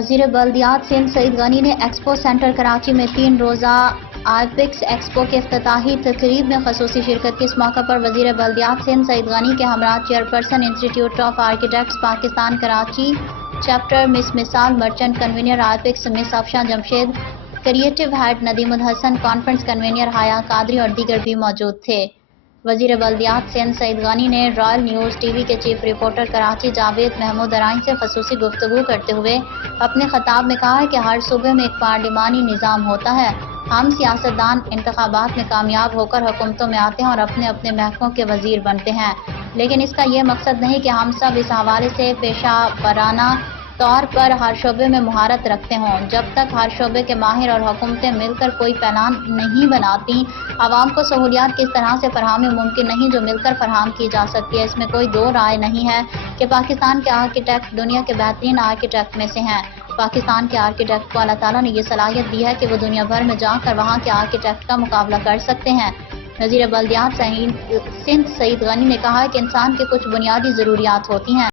وزیر بلدیات سندھ سعید غنی نے expo centre Karachi میں 3 روزہ آئپیکس ایکسپو کے افتتاحی تقریب میں خصوصی شرکت کی۔ اس موقع پر وزیر بلدیات سندھ سعید غنی کے ہمراہ chairperson institute of architects Pakistan Karachi chapter miss Misal Merchant convener IAPEX miss Afshan Jamshed, creative head Nadeem ul-Hasan, conference convener Haya Qadri اور دیگر بھی موجود تھے۔ وزیر بلدیات سندھ سعید غنی نے رائل نیوز ٹی وی کے چیف رپورٹر کراچی جاوید محمود ارائیں سے خصوصی گفتگو کرتے ہوئے اپنے خطاب میں کہا ہے کہ ہر صوبے میں ایک پارلیمانی نظام ہوتا ہے۔ ہم سیاستدان انتخابات میں کامیاب ہو کر حکومتوں میں آتے ہیں اور اپنے اپنے محکموں کے وزیر بنتے ہیں، لیکن اس کا یہ مقصد نہیں کہ ہم سب اس حوالے سے پیشہ ورانہ طور پر ہر شعبے میں مہارت رکھتے ہوں۔ جب تک ہر شعبے کے ماہر اور حکومتیں مل کر کوئی پلان نہیں بناتی، عوام کو سہولیات کس طرح سے فراہمی ممکن نہیں جو مل کر فراہم کی جا سکتی ہے۔ اس میں کوئی دو رائے نہیں ہے کہ پاکستان کے آرکیٹیکٹ دنیا کے بہترین آرکیٹیکٹ میں سے ہیں۔ پاکستان کے آرکیٹیکٹ کو اللہ تعالیٰ نے یہ صلاحیت دی ہے کہ وہ دنیا بھر میں جا کر وہاں کے آرکیٹیکٹ کا مقابلہ کر سکتے ہیں۔ وزیر بلدیات سندھ سعید غنی نے کہا کہ انسان کی کچھ بنیادی ضروریات ہوتی ہیں۔